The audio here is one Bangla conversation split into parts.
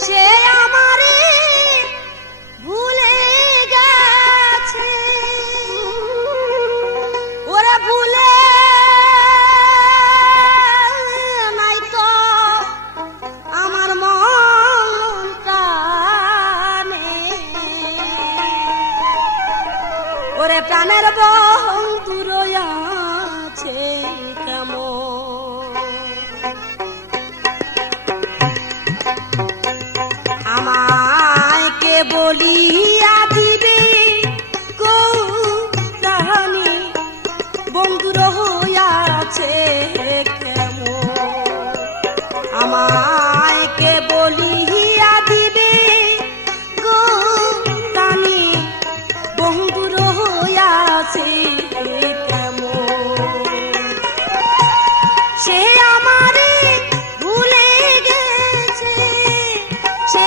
সে আমারে ভুলে গেছে। ওরা ভুলে নাই তো আমার মন কানে ওরে প্রাণের বহু দূর আছে। বলিয়া দিবে কৌদানি বন্ধুর হইয়াছে কেমন। আমায় কে বলিয়া দিবে কৌদানি বন্ধুর হইয়াছে কেমন। সে আমারে ভুলে গেছে, সে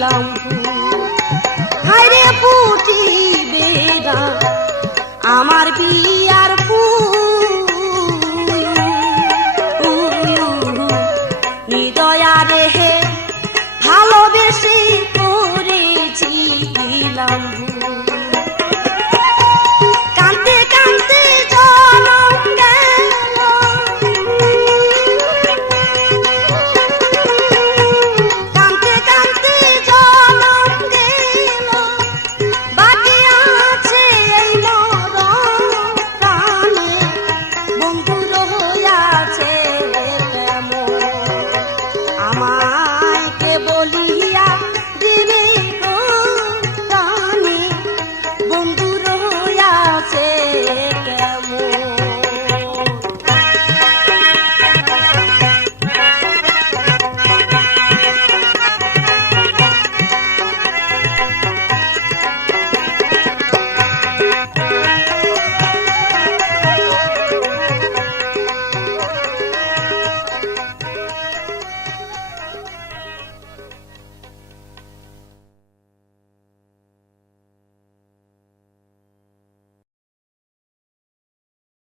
浪